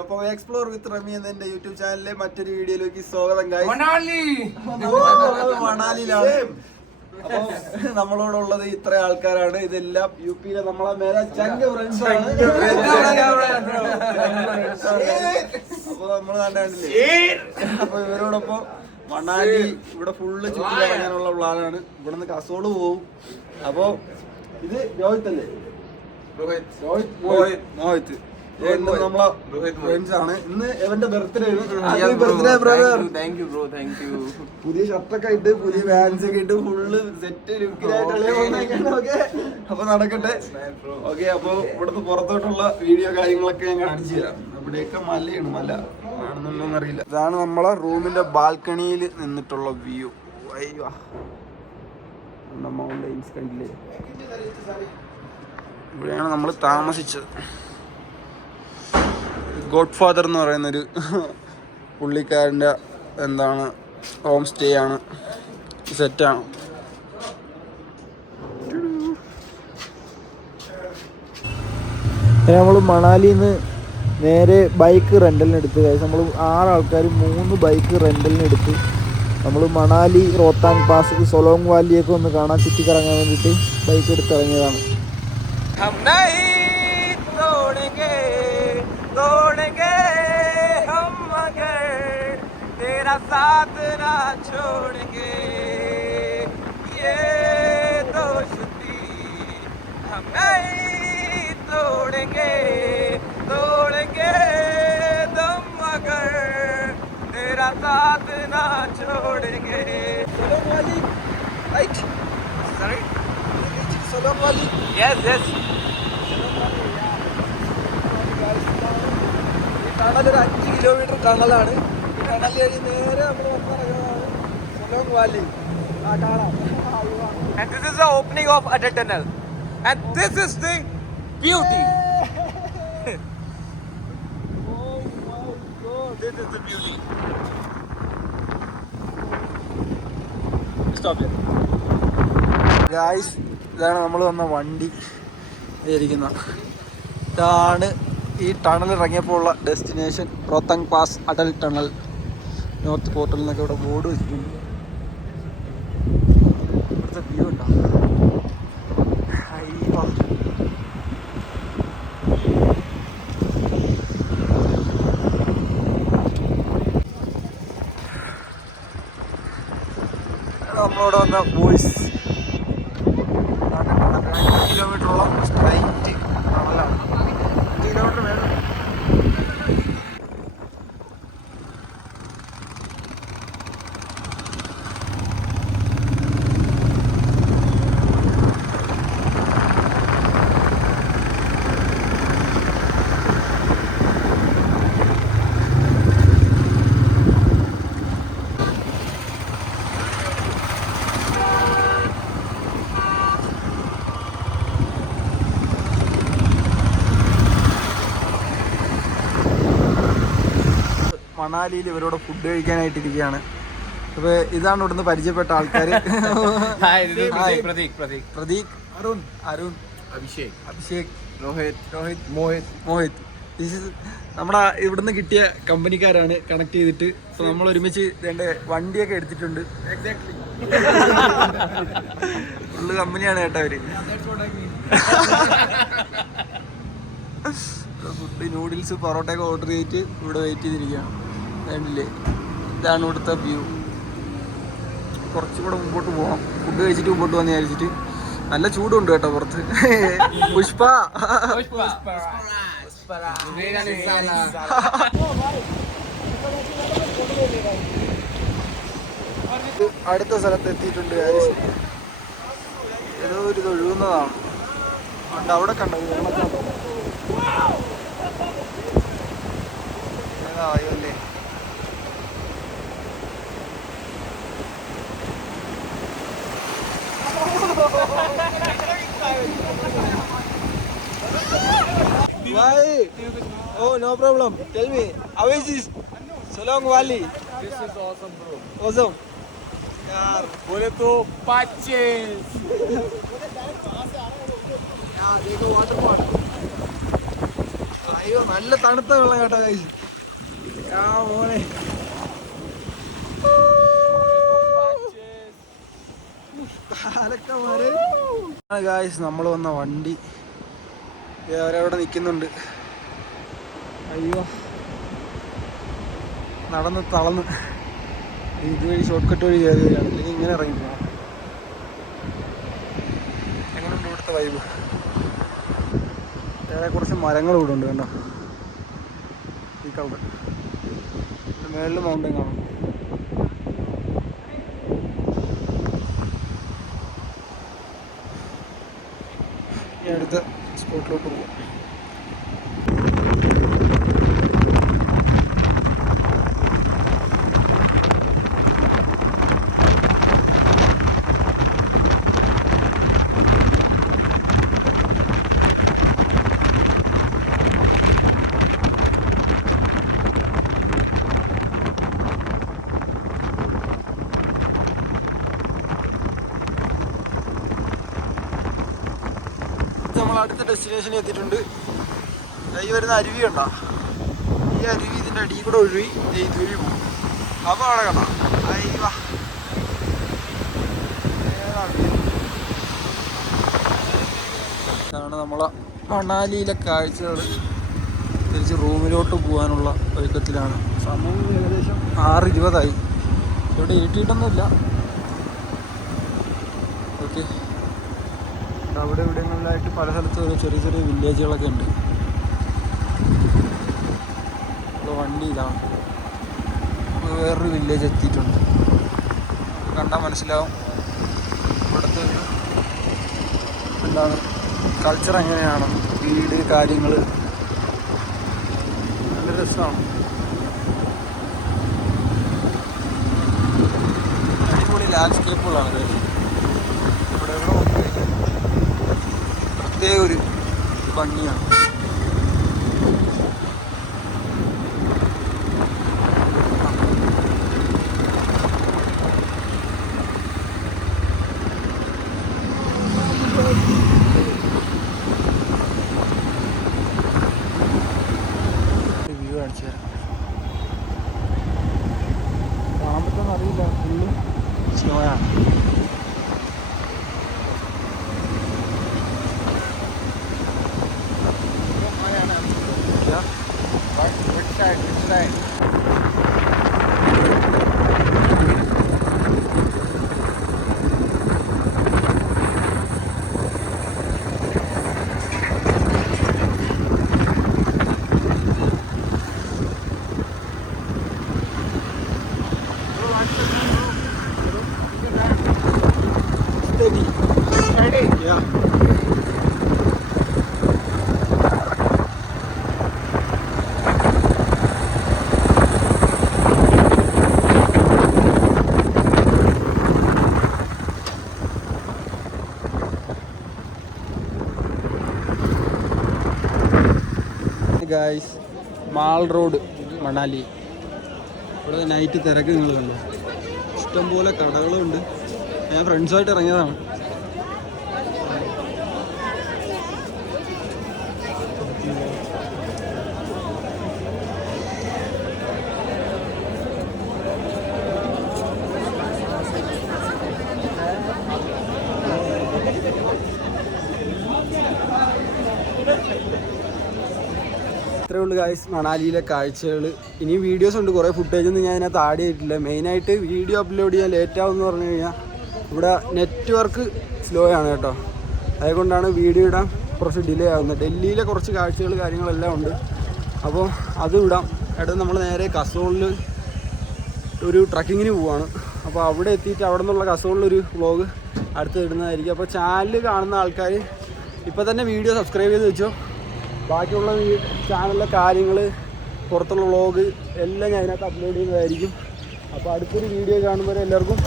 അപ്പൊ എക്സ്പ്ലോർ വിത്ത് റമി എന്ന എന്റെ യൂട്യൂബ് ചാനലിലെ മറ്റൊരു വീഡിയോയിലേക്ക് സ്വാഗതം മണാലിയിലാണ്. അപ്പൊ നമ്മളോടുള്ളത് ഇത്ര ആൾക്കാരാണ്. ഇതെല്ലാം യു പിയിലെ നമ്മളെ മേലെ ചങ്ക ഫ്രണ്ട്സ് ആണ്. അപ്പൊ നമ്മൾ കണ്ടില്ലേ? അപ്പൊ ഇവരോടൊപ്പം മണാലി ഇവിടെ ഫുള്ള് ചുറ്റി കറങ്ങാനുള്ള പ്ലാനാണ് ഇവിടെ നിന്ന് കസോൾ പോവും. അപ്പൊ ഇത് രോഹിത് അല്ലേ രോഹിത്. രോഹിത് മോഹിത് മോഹിത് ഇന്ന് നമ്മളെ ഫ്രണ്ട്സ് ആണ് ഇന്ന് എവന്റെ birthday brother thank you bro thank you പുതിയ ഷർട്ടൊക്കെ ഇട്ട് പുതിയ ഫാൻസ് ഒക്കെ ഇട്ട് ഫുള്ള് സെറ്റ് ലുക്കിലായിട്ടുള്ള ഓക്കെ അപ്പൊ നടക്കട്ടെ. ഓക്കെ അപ്പൊ ഇവിടുത്തെ പുറത്തോട്ടുള്ള വീഡിയോ കാര്യങ്ങളൊക്കെ ഞാൻ കാണിച്ചു തരാം. ഇവിടെയൊക്കെ മലയാണ് മല. ആണെന്നുണ്ടോന്ന് അറിയില്ല. ഇതാണ് നമ്മളെ റൂമിന്റെ ബാൽക്കണിയിൽ നിന്നിട്ടുള്ള വ്യൂ അയ്യോ. മൗണ്ടൈൻസ് കണ്ടില്ലേ? ഇവിടെയാണ് നമ്മൾ താമസിച്ചത്. ഗോഡ് ഫാദർ എന്ന് പറയുന്നൊരു പുള്ളിക്കാരന്റെ എന്താണ് ഹോം സ്റ്റേ ആണ്. സെറ്റാണ് നമ്മൾ മണാലിയിൽ നിന്ന് നേരെ ബൈക്ക് റെന്റലിന് എടുത്ത്. നമ്മൾ ആറ് ആൾക്കാർ മൂന്ന് ബൈക്ക് റെന്റലിന് എടുത്ത്. നമ്മൾ മണാലി റോത്താൻ പാസ് സൊലോങ് വാലിയൊക്കെ ഒന്ന് കാണാൻ ചുറ്റിക്കറങ്ങാൻ വേണ്ടിയിട്ട് ബൈക്ക് എടുത്ത് ഇറങ്ങിയതാണ് हम नहीं तोड़ेंगे तोड़ेंगे हम मगर तेरा साथ ना छोड़ेंगे। ये दोस्ती हम नहीं तोड़ेंगे तोड़ेंगे दम मगर तेरा साथ ना छोड़ेंगे। Sorry? Yes, यस ഈ ടണൽ ഒരു അഞ്ച് കിലോമീറ്റർ ടണലാണ് ഈ ടണൽ കഴിഞ്ഞ് നേരെ നമ്മൾ വന്നിറങ്ങുന്നതാണ് സൊലോങ് വാലി ആ കാണാം And this is the opening of Atal Tunnel. And this is the beauty. oh my god, this is the beauty. Stop it. Guys, ഇതാണ് നമ്മൾ വന്ന വണ്ടി ഇരിക്കുന്ന ഇതാണ് ഈ ടണൽ ഇറങ്ങിയപ്പോൾ ഉള്ള destination Rohtang pass Atal tunnel north portal എന്നൊക്കെ ഇവിടെ ബോർഡ് വെച്ചിട്ടുണ്ട്. ഇവിടുത്തെ വ്യൂ ഉണ്ടോ നമ്മളോട് വന്ന ബോയ്സ് കിലോമീറ്ററോളം സ്ട്രൈറ്റ് ടണലാണ് അഞ്ച് കിലോമീറ്റർ വേണം മണാലിയിൽ ഇവരോട് ഫുഡ് കഴിക്കാനായിട്ട് ഇരിക്കുകയാണ് അപ്പൊ ഇതാണ് ഇവിടുന്ന് പരിചയപ്പെട്ട ആൾക്കാർ. പ്രതീക് അരുൺ അരുൺ. അഭിഷേക്. അഭിഷേക്. രോഹിത്. രോഹിത്. മോഹിത്. മോഹിത്. നമ്മുടെ ഇവിടുന്ന് കിട്ടിയ കമ്പനിക്കാരാണ് കണക്ട് ചെയ്തിട്ട്. സോ നമ്മൾ ഒരുമിച്ച് വേണ്ട വണ്ടിയൊക്കെ എടുത്തിട്ടുണ്ട്. ഫുള്ള് കമ്പനിയാണ് കേട്ടോ അവർ. ഫുഡ് നൂഡിൽസ് പൊറോട്ടയൊക്കെ ഓർഡർ ചെയ്തിട്ട് ഇവിടെ വെയിറ്റ് ചെയ്തിരിക്കുകയാണ്. വേണ്ടില്ലേ ഇതാണ് ഇവിടുത്തെ വ്യൂ കുറച്ചുകൂടെ മുമ്പോട്ട് പോകാം ഫുഡ് കഴിച്ചിട്ട് മുമ്പോട്ട് വന്ന് വിചാരിച്ചിട്ട്. നല്ല ചൂടുണ്ട് കേട്ടോ പുറത്ത്. പുഷ്പ. അടുത്ത സ്ഥലത്ത് എത്തിയിട്ടുണ്ട്. ഏതോ ഒരു ഇത് ഒഴുകുന്നതാണ്. അവിടെ കണ്ടത് വെള്ളച്ചാട്ടം ഏതാ അല്ലേ Why? Oh, no problem. Tell me, how is this Solong Valley? This is awesome, bro. Awesome. यार बोले तो पच्चीस यहाँ देखो वाटरफॉल അയ്യോ നല്ല തണുത്ത വെള്ളം കേട്ടോ ഗൈസ് ആ മോനെ ഗായ്സ് നമ്മൾ വന്ന വണ്ടി ദേ അവരവിടെ നിൽക്കുന്നുണ്ട് അയ്യോ. നടന്ന് തളന്ന്. ഇതുവഴി ഷോർട്ട് കട്ട് വഴി കയറി വരികയാണ് അല്ലെങ്കിൽ ഇങ്ങനെ ഇറങ്ങി പോകണം എങ്ങനെയുണ്ട് ഇവിടുത്തെ വൈബ് വേറെ കുറച്ച് മരങ്ങൾ ഇവിടെ ഉണ്ട് കണ്ടോ? ഈ കളർ മേളിൽ മൗണ്ടൻ കാണും. ഈ അടുത്ത സ്പോട്ടിലോട്ട് പോകും നമ്മൾ അടുത്ത ഡെസ്റ്റിനേഷനിൽ എത്തിയിട്ടുണ്ട്. കൈ ഈ വരുന്ന അരുവി ഉണ്ടോ ഈ അരുവി ഇതിന്റെ അടിയിൽ കൂടെ ഒഴുകി ഈ ഇതുവഴി പോകും. അപ്പോൾ അവിടെ കണ്ടോ. ഇതാണ് നമ്മളെ മണാലിയിലെ കാഴ്ചകൾ. തിരിച്ച് റൂമിലോട്ട് പോകാനുള്ള ഒരുക്കത്തിലാണ്. സമയം ഏകദേശം ആറ് ഇരുപതായി. ഇവിടെ ഇരുട്ടിയിട്ടൊന്നുമില്ല ഓക്കെ. അവിടെ ഇവിടെങ്ങളിലായിട്ട് പല സ്ഥലത്തും ഓരോ ചെറിയ ചെറിയ വില്ലേജുകളൊക്കെ ഉണ്ട്. വണ്ടി ഇതാണ് വേറൊരു വില്ലേജ് എത്തിയിട്ടുണ്ട്. കണ്ടാൽ മനസ്സിലാവും. ഇവിടുത്തെ എന്താണ് കൾച്ചർ എങ്ങനെയാണ്? വീട് കാര്യങ്ങൾ നല്ല രസമാണ് അടിപൊളി ലാൻഡ്സ്കേപ്പുകളാണ് ഇത്. ഇവിടെ എവിടെ നോക്കിക്കഴിഞ്ഞാൽ പ്രത്യേക ഒരു ഭംഗിയാണ്. കാണിച്ചു തരാം കാണാൻ പറ്റുമെന്ന് അറിയില്ല. ഫുള്ള് സ്നോയാണ് ഗായ്സ് മാൾ റോഡ് മണാലി. ഇവിടെ നൈറ്റ് തിരക്ക് നിങ്ങൾ കണ്ടു? ഇഷ്ടംപോലെ കടകളുണ്ട്. ഞാൻ ഫ്രണ്ട്സുമായിട്ട് ഇറങ്ങിയതാണ്. ഇത്രേ ഉള്ളൂ ഗായ്സ് മണാലിയിലെ കാഴ്ചകൾ. ഇനി വീഡിയോസ് ഉണ്ട്. കുറേ ഫുട്ടേജ് ഒന്നും ഞാൻ അതിനകത്ത് ആഡ് ചെയ്തിട്ടില്ല. മെയിനായിട്ട് വീഡിയോ അപ്ലോഡ് ചെയ്യാൻ ലേറ്റ് ആവും എന്ന് പറഞ്ഞു കഴിഞ്ഞാൽ ഇവിടെ നെറ്റ്വർക്ക് സ്ലോ ആണ് കേട്ടോ. അതുകൊണ്ടാണ് വീഡിയോ ഇടാൻ കുറച്ച് ഡിലേ ആവുന്നത്. ഡൽഹിയിലെ കുറച്ച് കാഴ്ചകൾ കാര്യങ്ങളെല്ലാം ഉണ്ട്. അപ്പോൾ അത് ഇടാം ഇടയിൽ നമ്മൾ നേരെ കസോളിൽ ഒരു ട്രക്കിങ്ങിന് പോവാണ്. അപ്പോൾ അവിടെ എത്തിയിട്ട് അവിടെ നിന്നുള്ള കസോളിലൊരു വ്ളോഗ് അടുത്ത് ഇടുന്നതായിരിക്കും. അപ്പോൾ ചാനൽ കാണുന്ന ആൾക്കാർ ഇപ്പോൾ തന്നെ വീഡിയോ സബ്സ്ക്രൈബ് ചെയ്ത് വെച്ചോ. ബാക്കിയുള്ള ഈ ചാനലിലെ കാര്യങ്ങൾ പുറത്തുള്ള വ്ളോഗ് എല്ലാം ഞാൻ അതിനകത്ത് അപ്ലോഡ് ചെയ്യുന്നതായിരിക്കും. അപ്പോൾ അടുത്തൊരു വീഡിയോ കാണുമ്പോൾ എല്ലാവർക്കും